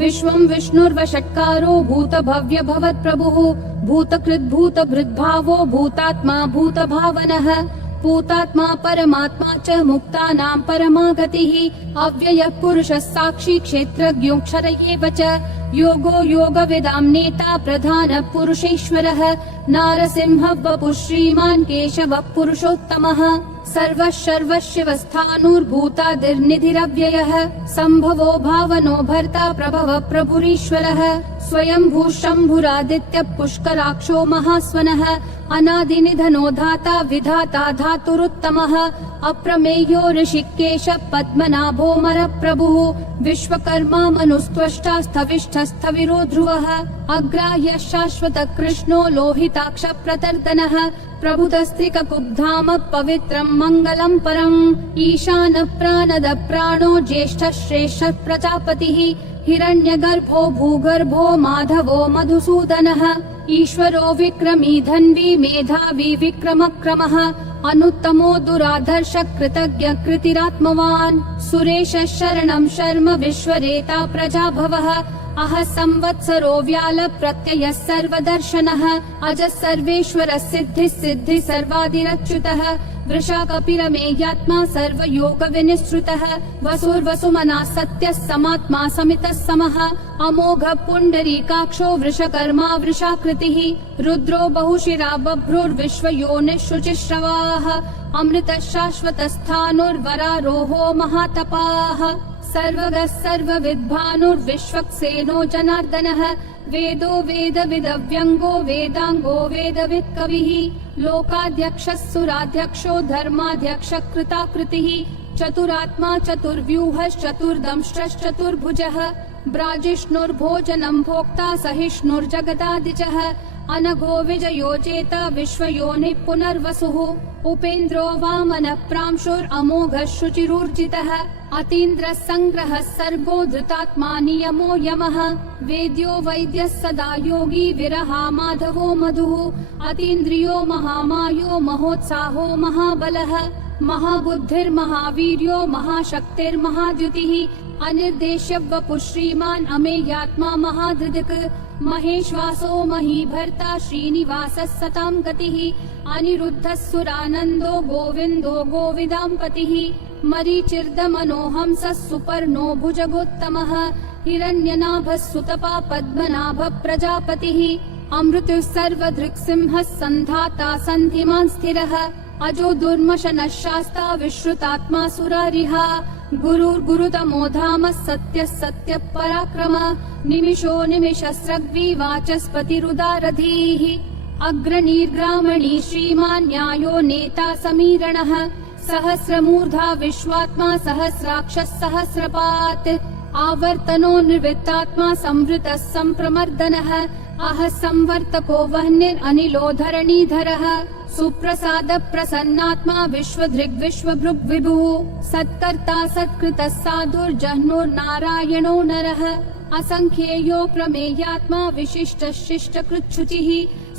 विश्वं विष्णुर्वषट्कारो भूतभव्य भवत्प्रभुः भूतकृद्भूतभृद्भावो भूतात्मा भूतभावनः भूतात्मा परमात्मा च मुक्तानां परमा गतिः अव्ययः पुरुषः साक्षी क्षेत्रज्ञोऽक्षर एव च योगो योगविदां नेता प्रधानः पुरुषेश्वरः नारसिंहः वपुः श्रीमान् केशवः पुरुषोत्तमः सर्वः सर्वशिवस्थाणुर्भूतादिर्निधिरव्ययः सम्भवो भावनो भर्ता प्रभवः प्रभुरीश्वरः स्वयंभू शम्भुरादित्यः पुष्कराक्षो महास्वनः अनादिनिधनो धाता विधाता धातुरुत्तमः अप्रमेयो ऋषिकेशः पद्मनाभोऽमरप्रभुः विश्वकर्मा मनुस्त्वष्टा स्थविष्ठस्थविरो ध्रुवः अग्राह्यः शाश्वतः कृष्णो लोहिताक्षः प्रतर्दनः प्रभुतस्त्रिककुब्धाम पवित्रं मङ्गलं परम् ईशानः प्राणदः प्राणो ज्येष्ठः श्रेष्ठः प्रजापतिः हिरण्यगर्भो भूगर्भो माधवो मधुसूदनः ईश्वरो विक्रमी धन्वी मेधावी विक्रमक्रमः अनुत्तमो दुराधर्ष कृतज्ञ कृतिरात्मवान् सुरेशः शरणं शर्म विश्वरेता प्रजाभवः अह संवत्सरो व्याल प्रत्ययः सर्वदर्शनः अजः सर्वेश्वरः सिद्धिः सिद्धिः सर्वादिरच्युतः वृषा कपिरमेयात्मा सर्वयोग विनिसृतः वसुर्वसुमना सत्यः समात्मा समितः समः अमोघ पुण्डरीकाक्षो वृषकर्मा वृषाकृतिः रुद्रो बहुशिरा बभ्रुर्विश्वयोनिः शुचिश्रवाः अमृतः शाश्वतस्थाणुर्वरारोहो महातपाः सर्वगः सर्वविद्भानुर्विश्वक्सेनो जनार्दनः वेदो वेदविदव्यङ्गो वेदाङ्गो वेदवित्कविः लोकाध्यक्षः सुराध्यक्षो धर्माध्यक्षः कृताकृतिः चतुरात्मा चतुर्व्यूहश्चतुर्दंष्ट्रश्चतुर्भुजः ब्राजिष्णुर्भोजनं भोक्ता सहिष्णुर्जगदादिजः अनघो विजयो जेता विश्वयोनिः पुनर्वसुः उपेन्द्रो वामनः प्रांशुरमोघः शुचिरूर्जितः अतीन्द्रः सङ्ग्रहः सर्गो धृतात्मा नियमो यमः वेद्यो वैद्यः सदा योगी विरहा माधवो मधुः अतीन्द्रियो महामायो महोत्साहो महाबलः महाबुद्धिर्महावीर्यो महाशक्तिर्महाद्युतिः अनिर्देश्य वपुः श्रीमान् अमेयात्मा महाधृदिक् महेश्वासो महीभर्ता श्रीनिवासः सतां गतिः अनिरुद्धः सुरानन्दो गोविन्दो गोविदाम्पतिः मरीचिर्दमनोहंसः सुपर्णो भुजगोत्तमः हिरण्यनाभः सुतपा पद्मनाभः प्रजापतिः अमृतः सर्वदृक्सिंहः सन्धाता सन्धिमान् स्थिरः अजो दुर्मशनः शास्ता विश्रुतात्मा सुरारिहा गुरुर्गुरुतमो धामः सत्यः सत्यः पराक्रमः निमिषो निमिषस्रग्वी वाचस्पतिरुदारधीः अग्रणीर्ग्रामणी श्रीमान् न्यायो नेता समीरणः सहस्रमूर्धा विश्वात्मा सहस्राक्षः सहस्रपात् आवर्तनो निर्वित्तात्मा संवृतः सम्प्रमर्दनः अह संवर्तको वह्निरनिलो धरणीधरः सुप्रसाद प्रसन्नात्मा विश्वधृग् विभुः सत्कर्ता सत्कृतः साधुर्जह्नुर्नारायणो नरः असंख्येयो प्रमेयात्मा विशिष्टः शिष्टकृच्छुचिः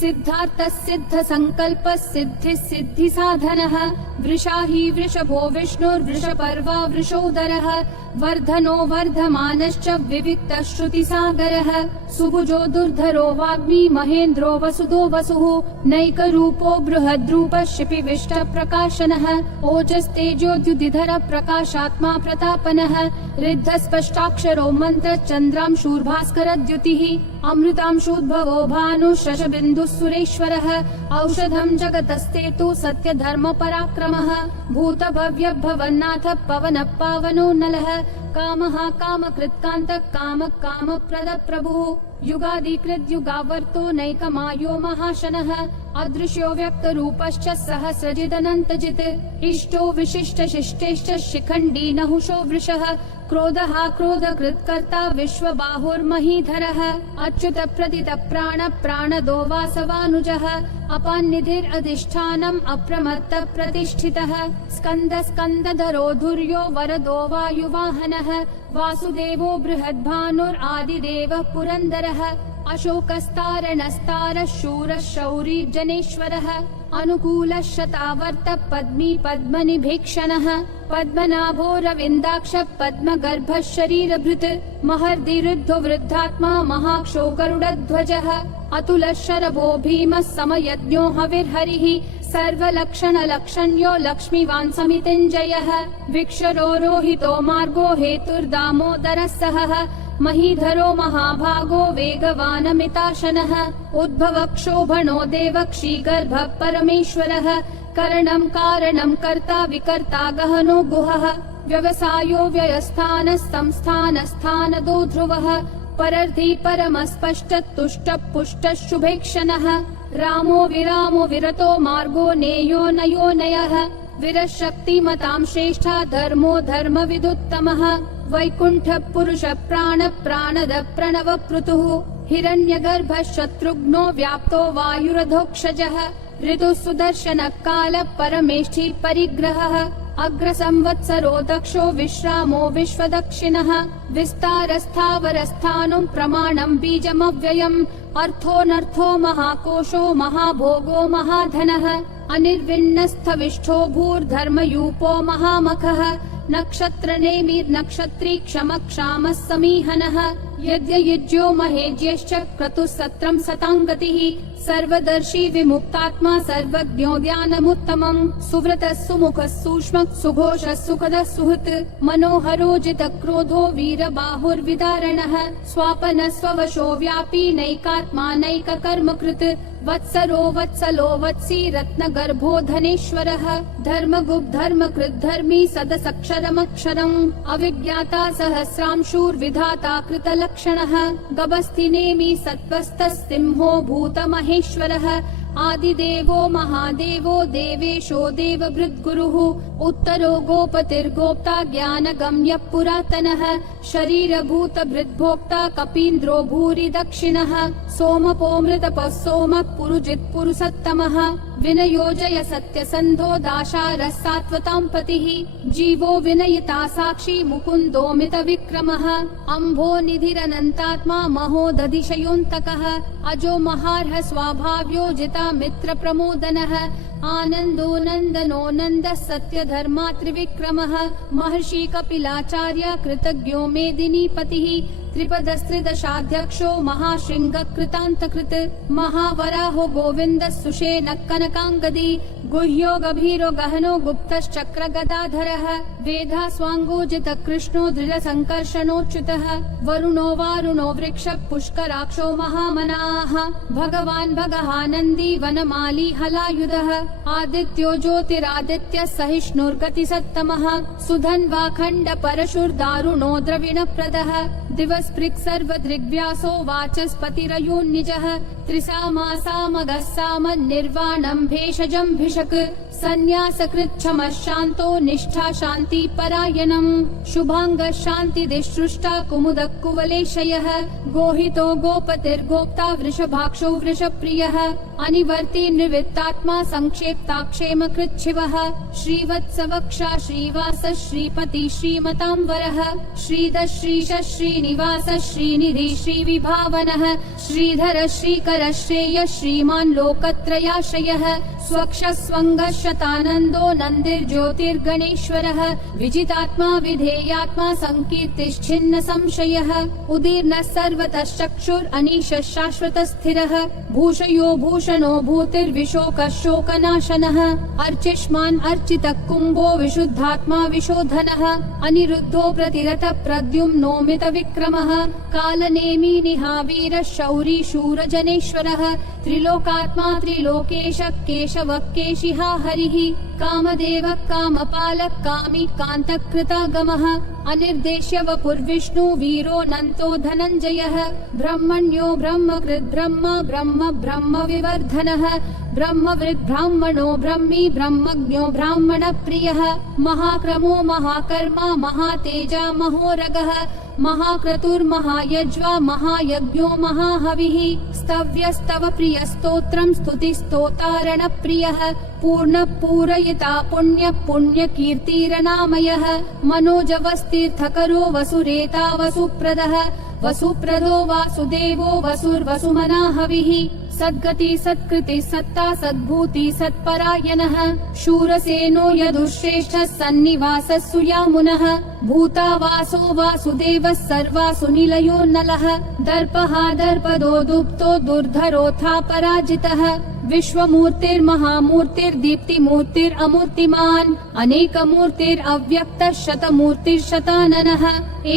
सिद्धार्थः सिद्ध संकल्पः सिद्धिः सिद्धि साधनः वृषाही वृषभो विष्णुर्वृषपर्वा वृषोदरः वर्धनो वर्धमानश्च विविक्तः श्रुतिसागरः सुभुजो दुर्धरो वाग्मी महेन्द्रो वसुदो वसुः नैकरूपो बृहद्रूपः शिपिविष्ट प्रकाशनः ओजस्तेजोद्युतिधर प्रकाशात्मा प्रतापनः ऋद्धः स्पष्टाक्षरो मन्त्र चन्द्रांशूर्भास्करद्युतिः अमृतांशूद्भवो भानु शशबिन्दुः सुरेश्वरः औषधं जगतस्तेतु सत्यधर्म पराक्रमः भूतभव्य भवन्नाथ पवनः पावनो नलः कामः कामकृत्कान्तः कामः कामप्रदः प्रभुः युगादिकृत् युगावर्तो नैकमायो महाशनः अदृश्यो व्यक्तरूपश्च सहस्रजिदनन्तजित् इष्टो विशिष्ट शिष्टेश्च शिखण्डी नहुषो वृषः क्रोधः क्रोधकृत्कर्ता विश्वबाहुर्महीधरः अच्युत प्रदित प्राण प्राणदो वासवानुजः अपान्निधिरधिष्ठानम् अप्रमत्त प्रतिष्ठितः स्कन्द स्कन्दधरो धुर्यो वरदो वायुवाहनः वासुदेवो बृहद्भानुरादिदेवः पुरन्दरः अशोकस्तारणस्तारः शूरः शौरी जनेश्वरः अनुकूलः शतावर्त पद्मी पद्मनिभीक्षणः पद्मनाभो रविन्दाक्षः पद्मगर्भः शरीरभृत् महर्दिरुद्धो वृद्धात्मा महाक्षो गरुडध्वजः अतुलः शरभो भीमः समयज्ञो हविर्हरिः सर्वलक्षणलक्षण्यो लक्ष्मीवान् समितिञ्जयः विक्षरो रोहितो मार्गो हेतुर्दामोदरः सहः महीधरो महाभागो वेगवानमिताशनः उद्भवः क्षोभणो देवक्षीगर्भः परमेश्वरः करणं कारणं कर्ता विकर्ता गहनो गुहः व्यवसायो व्ययस्थानः संस्थानस्थानदो ध्रुवः परर्थी परमस्पष्टः तुष्टः पुष्टः शुभेक्षणः रामो विरामो विरतो मार्गो नेयो नयो नयः विरशक्तिमतां श्रेष्ठा धर्मो धर्मविदुत्तमः वैकुण्ठः पुरुषः प्राणः प्राणद प्रणव पृथुः हिरण्यगर्भः शत्रुघ्नो व्याप्तो वायुरधोक्षजः ऋतुः सुदर्शनः कालः परमेष्ठी परिग्रहः अग्रसंवत्सरो दक्षो विश्रामो विश्वदक्षिणः विस्तारस्थावरस्थानं प्रमाणं बीजमव्ययम् अर्थोऽनर्थो महाकोशो महाभोगो महाधनः अनिर्विन्नस्थविष्ठो भूर्धर्मयूपो महामखः नक्षत्रनेमिर्नक्षत्री क्षमक्षामः समीहनः यज्ञयुज्यो महेज्यश्च क्रतुः सत्रं सताङ्गतिः सर्वदर्शी विमुक्तात्मा सर्वज्ञो ज्ञानमुत्तमम् सुव्रतः सुमुखः सूक्ष्मः सुघोषः सुखदः सुहृत् मनोहरो जितक्रोधो वीरबाहुर्विदारणः स्वापनः स्ववशो व्यापी नैकात्मा नैककर्मकृत् वत्सरो वत्सलो वत्सी रत्नगर्भो धनेश्वरः धर्मगुप् धर्मकृत् धर्मी सदसक्षरमक्षरम् अविज्ञाता सहस्रांशूर्विधाता कृतलक्षणः गभस्तिनेमि सत्त्वस्थः सिंहो भूतमहेश्वरः आदिदेवो महादेवो देवेशो देवभृद्गुरुः उत्तरो गोपतिर्गोप्ता ज्ञानगम्यः पुरातनः शरीरभूतभृद्भोक्ता कपीन्द्रो भूरि दक्षिणः सोमपोमृतपः सोमः पुरुजित् पुरुषोत्तमः विनयोजय सत्यसन्धो दाशारः सात्वतां पतिः जीवो विनयिता साक्षी मुकुन्दोमित विक्रमः अम्भो निधिरनन्तात्मा महोदधिशयोऽन्तकः अजो महार्ह स्वाभाव्यो जिता मित्र प्रमोदनः आनन्दो नन्दनो नन्दः सत्यधर्मा त्रिविक्रमः महर्षि कपिलाचार्य कृतज्ञो मेदिनीपतिः त्रिपदस्त्रिदशाध्यक्षो महाशृङ्गकृतान्तकृत् महावराहो गोविन्दः सुषेणः कनकाङ्गदी गुह्यो गभीरो गहनो गुप्तश्चक्रगदाधरः वेधास्वाङ्गोजितः कृष्णो दृढसङ्कर्षणोच्युतः वरुणो वारुणो वृक्षः पुष्कराक्षो महामनाः भगवान् भगहानन्दी वनमाली हलायुधः आदित्यो ज्योतिरादित्यः सहिष्णुर्गतिसत्तमः सुधन्वाखण्ड परशुर्दारुणो द्रविणप्रदः दिवस्पृक् सर्वदृग्व्यासो वाचस्पतिरयोन्निजः त्रिसामासामगः सामन्निर्वाणं भेषजं भिषक् सन्न्यासकृच्छमः शान्तो निष्ठा शान्ति परायणम् शुभाङ्गः शान्तिदिसृष्टा कुमुदः कुवलेशयः गोहितो गोपतिर्गोप्ता वृषभाक्षो वृषप्रियः अनिवर्ति निवृत्तात्मा संक्षेप्ताक्षेम कृच्छिवः श्रीवत्सवक्षा श्रीवास श्रीपति श्रीमताम्बरः श्रीधर श्रीश श्रीनिवास श्रीनिधि श्रीविभावनः श्रीधर श्रीकर श्रेय श्रीमान् लोकत्रयाश्रयः स्वक्ष स्वङ्ग शतानन्दो नन्दिर्ज्योतिर्गणेश्वरः विजितात्मा विधेयात्मा संकीर्तिश्छिन्न संशयः उदीर्णः सर्वतश्चक्षुरनीशः शाश्वतस्थिरः भूषयो भूषणो भूतिर्विशोकः शोकनाशनः अर्चिष्मान् अर्चितः कुम्भो विशुद्धात्मा विशोधनः अनिरुद्धो प्रतिरतः प्रद्युम्नोमित विक्रमः कालनेमी निहावीरः शौरी शूरजनेश्वरः त्रिलोकात्मा त्रिलोकेशः केशवः केशिहा हरिः कामदेवः कामपालः कामी कान्तकृतागमः अनिर्देश्य वपुर्विष्णु वीरो नन्तो धनञ्जयः ब्रह्मण्यो ब्रह्मकृत् ब्रह्म ब्रह्म ब्रह्म विवर्धनः ब्रह्मवृद् ब्राह्मणो ब्रह्मी ब्रह्मज्ञो ब्राह्मणप्रियः महाक्रमो महाकर्मा महातेजा महोरगः महाक्रतुर्महायज्वा महायज्ञो महाहविः स्तव्यस्तव प्रियस्तोत्रं स्तुतिस्तोतारणप्रियः पूर्ण पूरयिता पुण्य पुण्यकीर्तिरनामयः मनोजवस्तीर्थकरो वसुरेता वसुप्रदः वसुप्रदो वासुदेवो वसुर्वसुमना हविः सद्गति सत्कृति सत्ता सद्भूति सत्परायणः शूरसेनो यदुश्रेष्ठः सन्निवासः सुयामुनः भूतावासो वासुदेवः सर्वासु निलयो नलः दर्पः दर्पदो दुप्तो दुर्धरोऽथा पराजितः विश्वमूर्तिर्महामूर्तिर्दीप्तिमूर्तिरमूर्तिमान् अनेकमूर्तिरव्यक्तः शतमूर्तिर्शताननः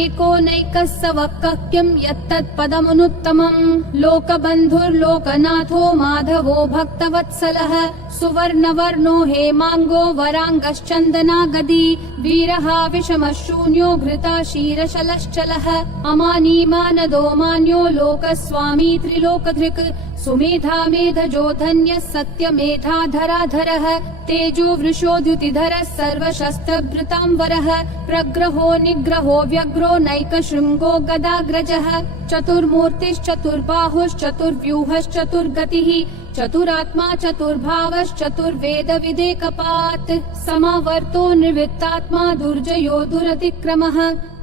एकोनैकः स वक्क्यं यत्तत्पदमनुत्तमम् लोकबन्धुर्लोकनाथो माधवो भक्तवत्सलः सुवर्णवर्णो हेमाङ्गो वराङ्गश्चन्दनागदी वीरः विषमः शून्यो घृता क्षीरशलश्चलः अमानी मानदो मान्यो लोकस्वामी त्रिलोकधृक् सुमेधा मेधजो धन्यः सत्यमेधाधराधरः तेजो वृषोद्युतिधरः सर्वशस्त्रभृताम्बरः प्रग्रहो निग्रहो व्यग्रो नैकशृङ्गो गदाग्रजः चतुर्मूर्तिश्चतुर्बाहुश्चतुर्व्यूहश्चतुर्गतिः चतुरात्मा चतुर्भावश्चतुर्वेदविदेकपात् समावर्तो निर्वृत्तात्मा दुर्जयो दुरतिक्रमः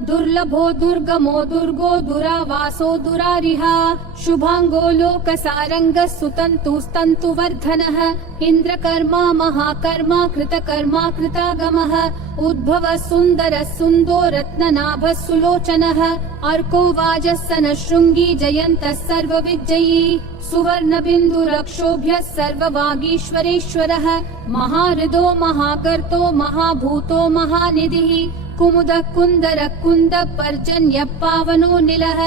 दुर्लभो दुर्गमो दुर्गो दुरावासो दुरारिहा शुभांगो लोकसारंगः सुतन्तुस्तन्तुवर्धनः इन्द्रकर्मा महाकर्मा कृतकर्मा कृतागमः उद्भवः सुन्दरः सुन्दो रत्ननाभः सुलोचनः अर्को वाजस्सनः शृङ्गी जयन्तः सर्वविजयी सुवर्णबिन्दुरक्षोभ्यः सर्ववागीश्वरेश्वरः महाहृदो महाकर्तो महाभूतो महानिधिः कुमुदः कुन्दरः कुन्दः पर्जन्यः पावनो निलः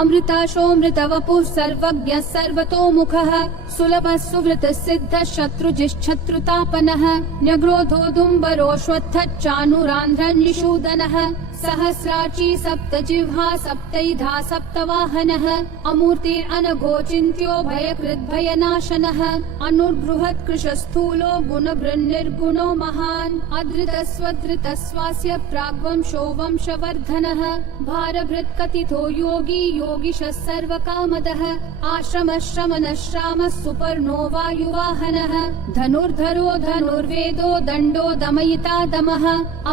अमृताशोऽमृतवपुः सर्वज्ञः सर्वतोमुखः सुलभः सुवृतः सिद्धः शत्रुजिश्शत्रुतापनः न्यग्रोधोदुम्बरोऽश्वत्थः चाणूरान्ध्रन्निषूदनः सहस्राची सप्तजिह्वा सप्तैधा सप्तवाहनः अमूर्तिरनघोचिन्त्यो भयकृद्भयनाशनः अनुर्बृहत्कृशस्थूलो गुणभृन्निर्गुणो महान् अधृतस्वधृतस्वास्य प्राग्वंशो वंशवर्धनः भारभृत्कथितो योगी योगिशः सर्वकामदः आश्रमः श्रमणः श्रामः सुपर्णो वायुवाहनः धनुर्धरो धनुर्वेदो दण्डो दमयिता दमः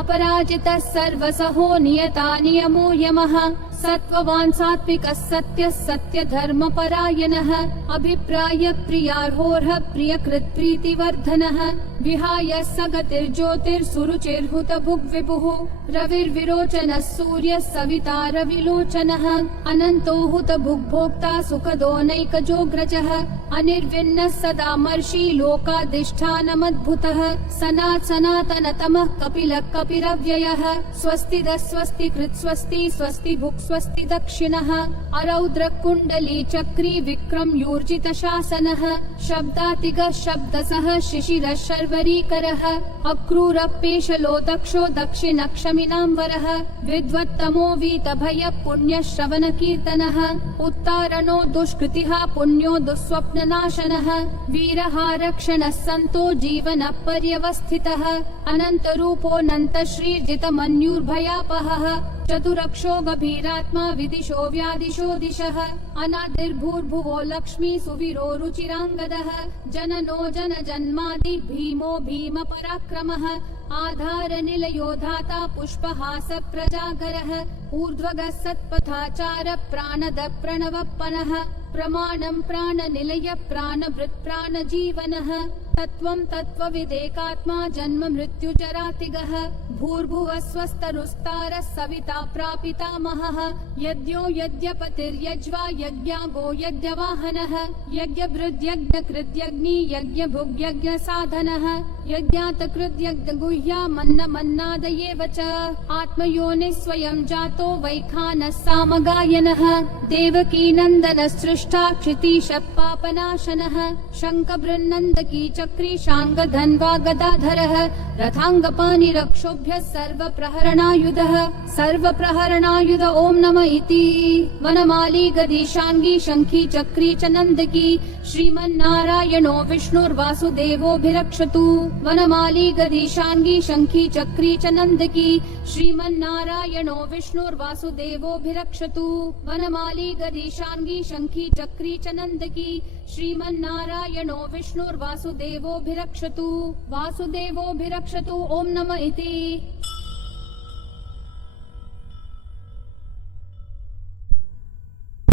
अपराजितः सर्वसहो नियता नियमो यमः सत्त्ववान् सात्विकः सत्यः सत्यधर्मपरायणः अभिप्राय प्रियार्होर्ह प्रियकृत् प्रीतिवर्धनः विहाय सगतिर्ज्योतिर्सुरुचिर्हुतभुग्विभुः रविर्विरोचनः सूर्यः सविता रविलोचनः अनन्तो हुतभुग्भोक्ता सुखदोनैकजोग्रजः अनिर्विण्णः सदा मर्षि लोकाधिष्ठानमद्भुतः सनातनतमः कपिलः कपिरव्ययः स्वस्तिदः स्वस्तिकृत् स्वस्ति स्वस्ति भुक् स्वस्ति दक्षिणः अरौद्र कुण्डली चक्री विक्रम यूर्जित शासनः शब्दातिगः शब्दसः शिशिरः शर्वरीकरः अक्रूरपेशलो दक्षो दक्षिणक्षमिनाम्बरः विद्वत्तमो वीतभयः पुण्यः श्रवण कीर्तनः उत्तारणो दुष्कृतिः पुण्यो दुःस्वप्ननाशनः वीरः रक्षणः सन्तो जीवनः पर्यवस्थितः अनन्तरूपोऽनन्तश्रीर्जितमन्युर्भयापहः चतुरक्षो गभीरात्मा विदिशो व्यादिशो दिशः अनादिर्भूर्भुवो लक्ष्मी सुवीरो रुचिराङ्गदः जननो जनजन्मादि भीमो भीम पराक्रमः आधार निलयो धाता पुष्पहास प्रजागरः ऊर्ध्वगः सत्पथाचार प्राणद प्रणवप्पनः प्रमाणं प्राणनिलय प्राणभृत् प्राणजीवनः तत्त्वं तत्त्वविदेकात्मा जन्म मृत्युजरातिगः भूर्भुवः स्वस्तरुस्तारः सविता प्रापितामहः यज्ञो यज्ञपतिर्यज्वा यज्ञागो यज्ञवाहनः यज्ञभृद्यज्ञकृद्यज्ञी यज्ञभुग्यज्ञसाधनः यज्ञातकृद्यज्ञगुह्या मन्नमन्नादयेव च आत्मयोनिः स्वयं जातो वैखानः सामगायनः देवकीनन्दनः सृष्टा क्षितीशः पापनाशनः शङ्खबृन्नन्दकी चक्री शाङ्गधन्वा गदाधरः रथाङ्गपाणिरक्षोभ्यः सर्वप्रहरणायुधः सर्वप्रहरणायुध ॐ नमः इति वनमाली गदी शाङ्गी शङ्खी चक्री च नन्दकी श्रीमन्नारायणो विष्णुर्वासुदेवोऽभिरक्षतु वनमाली गदी शाङ्गी शङ्खी चक्री च नन्दकी श्रीमन्नारायणो विष्णुर्वासुदेवोऽभिरक्षतु वनमाली गदी शाङ्गी शङ्खी चक्री च नन्दकी श्रीमन्नारायणो विष्णुर्वासुदेवोऽभिरक्षतु वासुदेवोऽभिरक्षतु ॐ नमः इति।